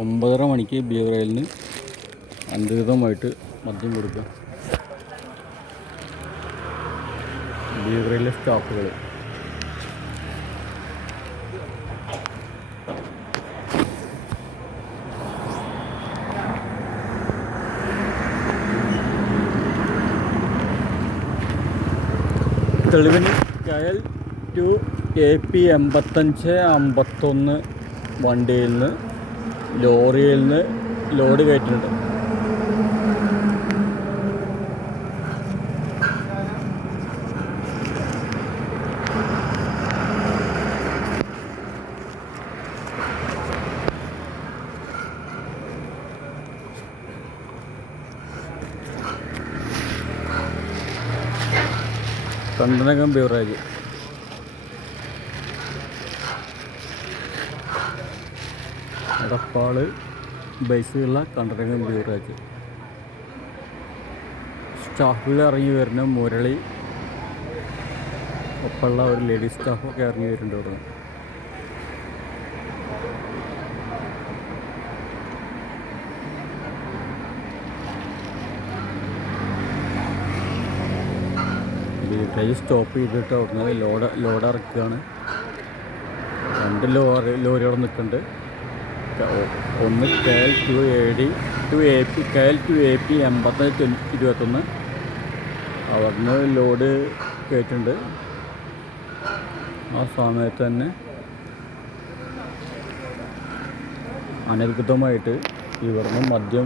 ഒമ്പതര മണിക്ക് ബിയറയിലിന് അന്തരിതമായിട്ട് മദ്യം കൊടുക്കുക. ബിയറയിലെ സ്റ്റാഫുകൾ തെളിവിന് K L two A P എൺപത്തഞ്ച് അമ്പത്തൊന്ന് വണ്ടിയിൽ നിന്ന് ലോറിയിൽ നിന്ന് ലോഡ് കയറ്റുന്നുണ്ട് കണ്ടനകം ബിവറേജ് എടപ്പാൾ ബൈസുള്ള കണ്ടനകം ബിവറേജ് സ്റ്റാഫിൽ ഇറങ്ങി വരുന്ന മുരളി ഒപ്പമുള്ള ഒരു ലേഡീസ് സ്റ്റാഫൊക്കെ ഇറങ്ങി വരുന്നുണ്ട് ഇവിടെ ബിവറേജ് സ്റ്റോപ്പ് ചെയ്തിട്ട് അവിടുന്ന് ലോഡ് ലോഡ് ഇറക്കുകയാണ്. രണ്ട് ലോറി ലോറികൾ നിൽക്കുന്നുണ്ട്. ഒന്ന് K L two A D two A P K L two A P എൺപത്തഞ്ച് ഇരുപത്തൊന്ന്. അവിടുന്ന് ലോഡ് കയറ്റുണ്ട് ആ സമയത്ത് തന്നെ അനധികൃതമായിട്ട് ഇവിടുന്ന് മദ്യം